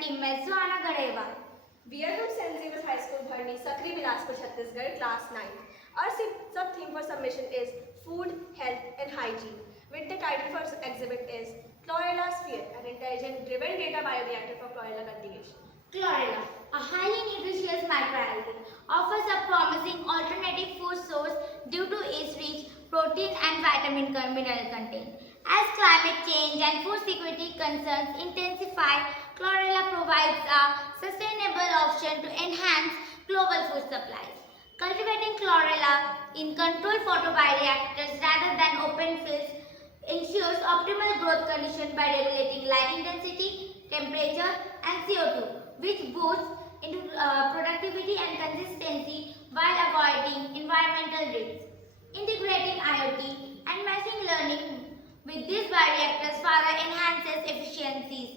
Team में सुहाना Garhewal. We are from St. Xavier's High School, Bharni, Sakri, Bilaspur, Chhattisgarh, class 9. Our sub-theme for submission is Food, Health and Hygiene, with the title for exhibit is Chlorella Sphere, an intelligent-driven data bioreactor for chlorella cultivation. Chlorella, a highly nutritious microalgae, offers a promising alternative food source due to its rich protein and vitamin mineral content. As climate change and food security concerns intensify, chlorella provides a sustainable option to enhance global food supplies. Cultivating chlorella in controlled photobioreactors rather than open fields ensures optimal growth conditions by regulating light intensity, temperature, and CO2, which boosts productivity and consistency while avoiding environmental risks. Integrating IoT and machine learning with these bioreactors further enhances efficiencies.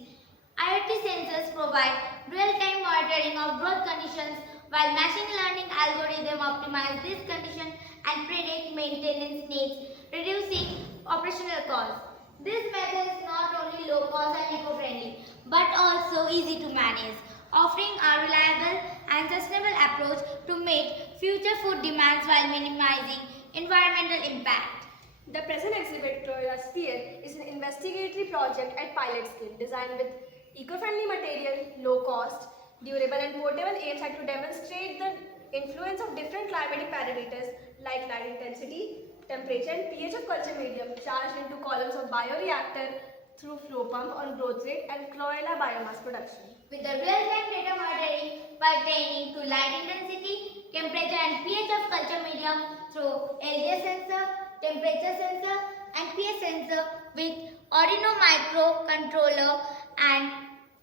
IoT sensors provide real-time monitoring of growth conditions while machine learning algorithms optimize these conditions and predict maintenance needs, reducing operational costs. This method is not only low cost and eco-friendly but also easy to manage, offering a reliable and sustainable approach to meet future food demands while minimizing environmental impact. The present exhibit, Chlorella Sphere, is an investigatory project at pilot scale designed with eco-friendly material, low cost, durable and portable aims at to demonstrate the influence of different climatic parameters like light intensity, temperature and pH of culture medium charged into columns of bioreactor through flow pump on growth rate and chlorella biomass production. With the real-time data monitoring pertaining to light intensity, temperature and pH of culture medium through LDS sensor, temperature sensor and pH sensor with Arduino microcontroller and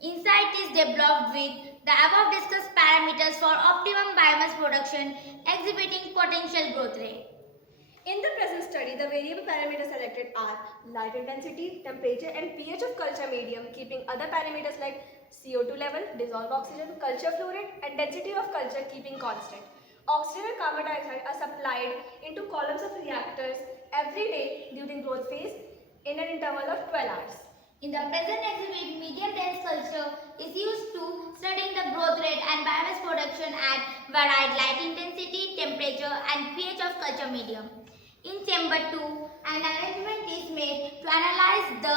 Insight is developed with the above discussed parameters for optimum biomass production exhibiting potential growth rate. In the present study, the variable parameters selected are light intensity, temperature and pH of culture medium, keeping other parameters like CO2 level, dissolved oxygen, culture flow rate and density of culture keeping constant. Oxygen and carbon dioxide are supplied into columns of reactors every day during growth phase in an interval of 12 hours. In the present exhibit, medium dense culture is used to studying the growth rate and biomass production at varied light intensity, temperature and pH of culture medium. In chamber 2, an arrangement is made to analyze the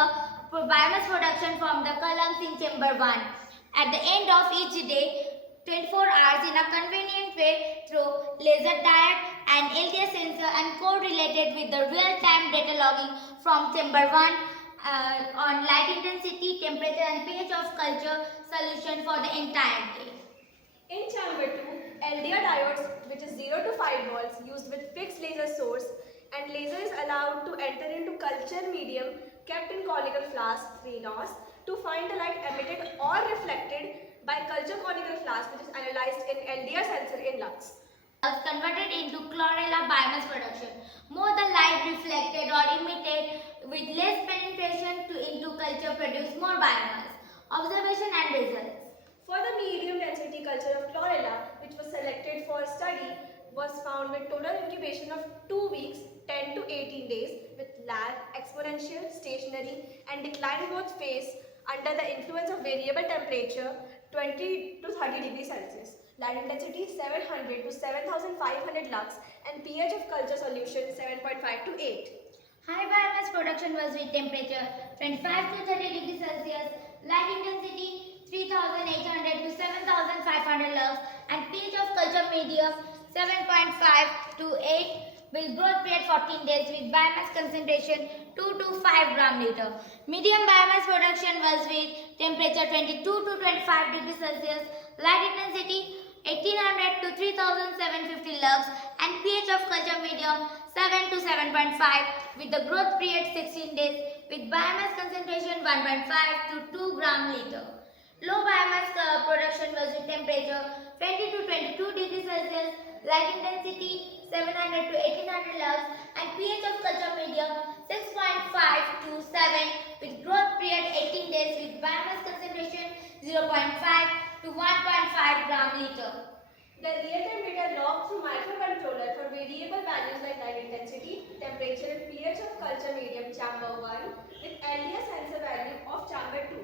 biomass production from the columns in chamber 1. At the end of each day, 24 hours in a convenient way through laser diode and LTS sensor and correlated with the real-time data logging from chamber 1 on light intensity, temperature and pH of culture solution for the entire day. In chamber 2, LDR diodes, which is 0 to 5 volts, used with fixed laser source and laser is allowed to enter into culture medium kept in conical flask 3 NOS to find the light emitted or reflected by culture conical flask, which is analyzed in LDR sensor in lux. Converted into chlorella biomass production. More the light reflected or emitted with less penetration into culture produce more biomass. Observation and results. For the medium density culture of chlorella, which was selected for study, was found with total incubation of 2 weeks, 10 to 18 days with lag, exponential, stationary and declining growth phase under the influence of variable temperature 20 to 30 degrees Celsius. Light intensity 700 to 7500 lux and pH of culture solution 7.5 to 8. High biomass production was with temperature 25 to 30 degrees Celsius, light intensity 3800 to 7500 lux and pH of culture medium 7.5 to 8 with growth period 14 days with biomass concentration 2 to 5 gram liter. Medium biomass production was with temperature 22 to 25 degrees Celsius, light intensity 1800 to 3750 lux and pH of culture medium 7 to 7.5 with the growth period 16 days with biomass concentration 1.5 to 2 gram liter. Low biomass production was with temperature 20 to 22 degrees Celsius, light intensity 700 to 1800 lux and pH of culture medium 6.5 to 7 with growth period 18 days with biomass concentration 0.5 to 1.5 gram liter. The real-time data logged through microcontroller for variable values like light intensity, temperature and pH of culture medium chamber 1 with LDS sensor value of chamber 2,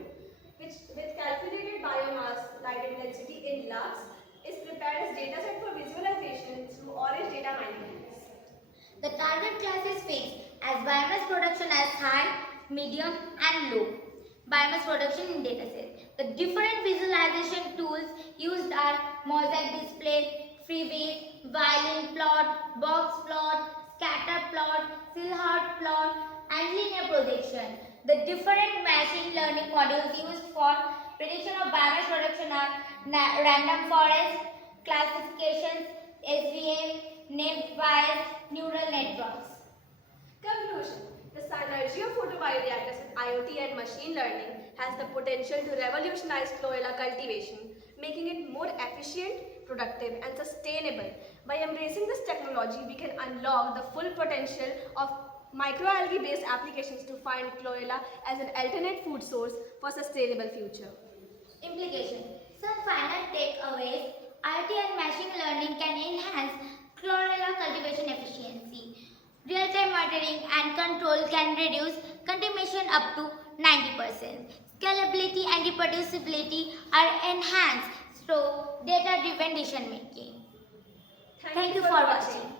which with calculated biomass light intensity in lux, is prepared as dataset for visualization through orange data mining. The target class is fixed as biomass production as high, medium and low. Biomass production in dataset. The different visualization tools used are mosaic display, freebase, violin plot, box plot, scatter plot, silhouette plot and linear projection. The different machine learning modules used for prediction of biomass production are random forest, classifications, SVM, net bias, neural networks. Conclusion. The synergy of photobioreactors with IoT and machine learning has the potential to revolutionize chlorella cultivation, making it more efficient, productive and sustainable. By embracing this technology, we can unlock the full potential of microalgae based applications to find chlorella as an alternate food source for sustainable future. Implication. Some final takeaways. IoT and machine learning can enhance chlorella cultivation efficiency. Real-time monitoring and control can reduce contamination up to 90%. Scalability and reproducibility are enhanced through data-driven decision making. Thank you for watching.